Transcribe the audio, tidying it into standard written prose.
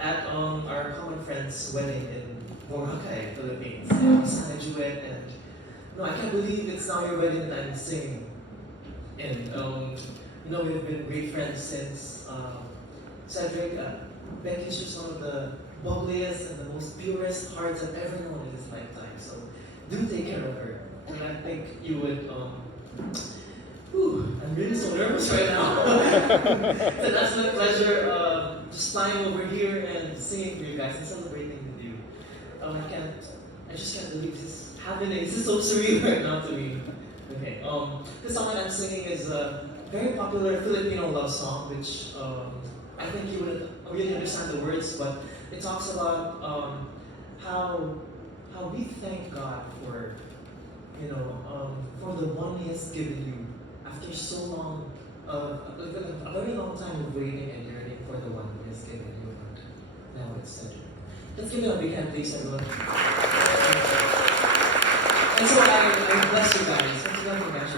at our common friend's wedding in Boracay, Philippines. And we sang a duet, and no, I can't believe it's now your wedding and I'm singing. And we've been great friends since Cedric. Becky's just one of the bubbliest and the most purest hearts I've ever known in this lifetime. So do take care of her. And I think you would. I'm really so nervous right now. It's an absolute pleasure just flying over here and singing for you guys and celebrating with you. I just can't believe this is happening. This is so surreal right now to me. Okay, the song that I'm singing is a very popular Filipino love song, which I think you wouldn't really understand the words, but it talks about how we thank God for for the one He has given you after so long, a very long time of waiting and yearning for the one He has given you. Now it's Cedric. Let's give it a big hand, please, everyone. And so I bless you guys. Thank you very much.